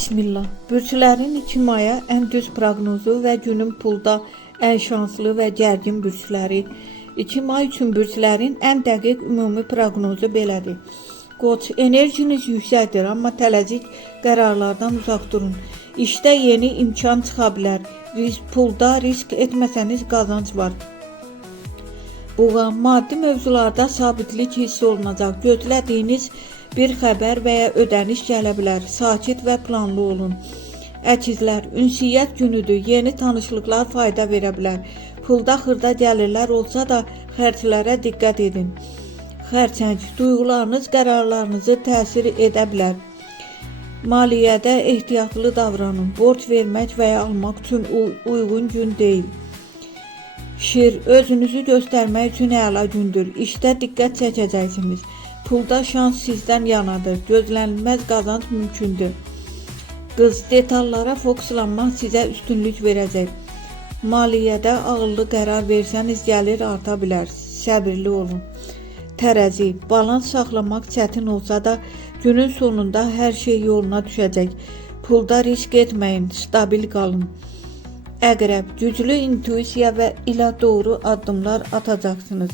Bismillah. Bürclərin 2 maya ən düz proqnozu və günün pulda ən şanslı və gərgin bürcləri. 2 may üçün bürclərin ən dəqiq ümumi proqnozu belədir. Qoç, enerjiniz yüksəkdir, amma tələzik qərarlardan uzaq durun. İşdə yeni imkan çıxa bilər. Pulda risk etməsəniz qazanc var. Buğa, maddi mövzularda sabitlik hiss olunacaq. Gözlədiyiniz bir xəbər və ya ödəniş gələ bilər. Sakit və planlı olun. Əkizlər, ünsiyyət günüdür. Yeni tanışlıqlar fayda verə bilər. Pulda xırda gəlirlər olsa da xərclərə diqqət edin. Xərçəng, duyğularınız qərarlarınızı təsir edə bilər. Maliyyədə ehtiyatlı davranın. Borc vermək və ya almaq üçün uyğun gün deyil. Şir, özünüzü göstərmək üçün əla gündür. İşdə diqqət çəkəcəksiniz. Pulda şans sizdən yanadır. Gözlənilməz qazanc mümkündür. Qız, detallara fokuslanmaq sizə üstünlük verəcək. Maliyyədə ağıllı qərar versəniz gəlir arta bilər. Səbirli olun. Tərəzi, balans saxlamaq çətin olsa da günün sonunda hər şey yoluna düşəcək. Pulda risk etməyin, stabil qalın. Əqrəb, güclü intuisiya və ilə doğru addımlar atacaqsınız.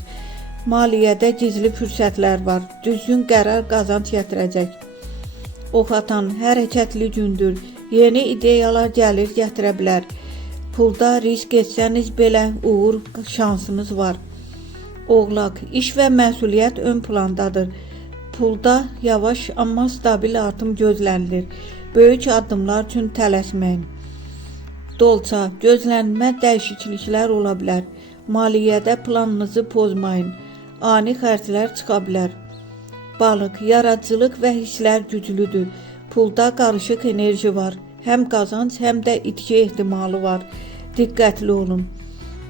Maliyyədə gizli fürsətlər var. Düzgün qərar qazanc gətirəcək. Ox atan, hərəkətli gündür. Yeni ideyalar gəlir gətirə bilər. Pulda risk etsəniz belə uğur şansınız var. Oğlaq, iş və məsuliyyət ön plandadır. Pulda yavaş amma stabil artım gözlənilir. Böyük addımlar üçün tələsməyin. Dolça, gözlənilmə dəyişikliklər ola bilər. Maliyyədə planınızı pozmayın. Ani xərclər çıxa bilər. Balıq, yaradıcılıq və hisslər güclüdür. Pulda qarışıq enerji var. Həm qazanc, həm də itki ehtimalı var. Diqqətli olun.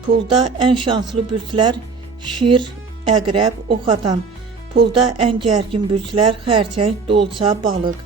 Pulda ən şanslı bürclər şir, əqrəb, ox atan. Pulda ən gərgin bürclər xərçəng, dolça, balıq.